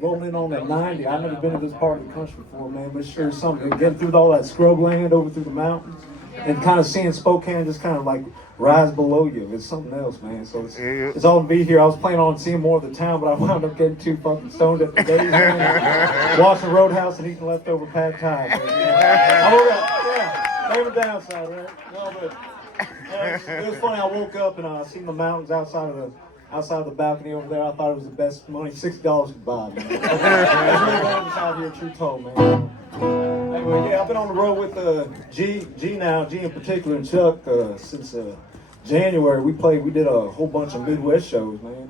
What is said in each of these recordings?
Rolling in on that 90. I've never been to this part of the country before, man, but sure something. Getting through all that scrubland over through the mountains and kind of seeing Spokane just kind of like rise below you. It's something else, man. So it's all to be here. I was planning on seeing more of the town, but I wound up getting too fucking stoned at the days, man. Watching Roadhouse and eating leftover pad thai. I woke up, yeah, same downside, right? No, but it was funny. I woke up and I seen the mountains outside of the balcony over there. I thought it was the best money, $60 could buy, man. It's really glad it's out here, true told, man. Anyway, yeah, I've been on the road with G in particular, and Chuck since January. We did a whole bunch of Midwest shows, man.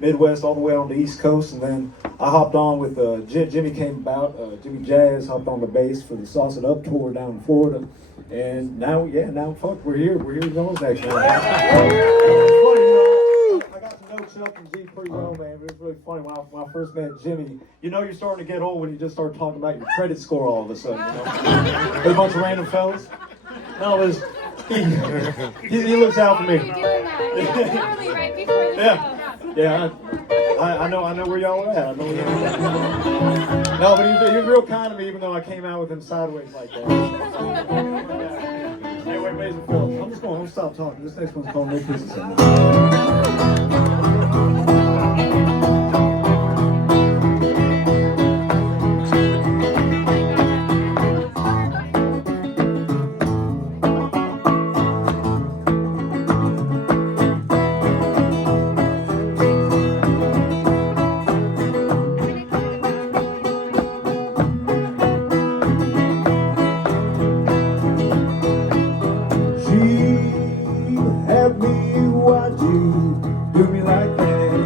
Midwest all the way on the East Coast, and then I hopped on with Jimmy came about. Jimmy Jazz hopped on the bass for the Sauce It Up tour down in Florida, and now fuck, we're here in those next year. I got to know Chuck and G pretty well, man. It was really funny when I first met Jimmy. You know you're starting to get old when you just start talking about your credit score all of a sudden. You know? With a bunch of random fellas. No, it was, he looks out for me. Literally right before the show. Yeah, I know where y'all are at. I know where y'all are at. No, but he was real kind to me, even though I came out with him sideways like that. Anyway, amazing film. I'm gonna stop talking. This next one's called No Kisses. Have me watch you do me like that.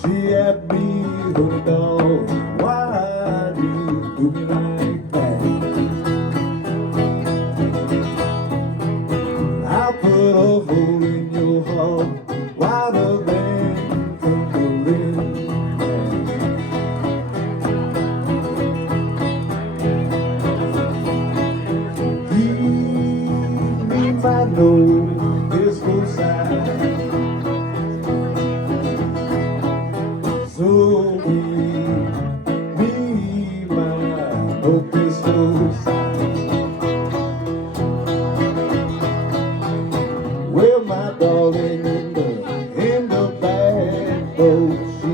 She had me hooked on. Why do you do me like that? I put a hole in your heart wider than Cumberland. I know this will side. So me, my no pistol side. Well, my darling in the bad boat, she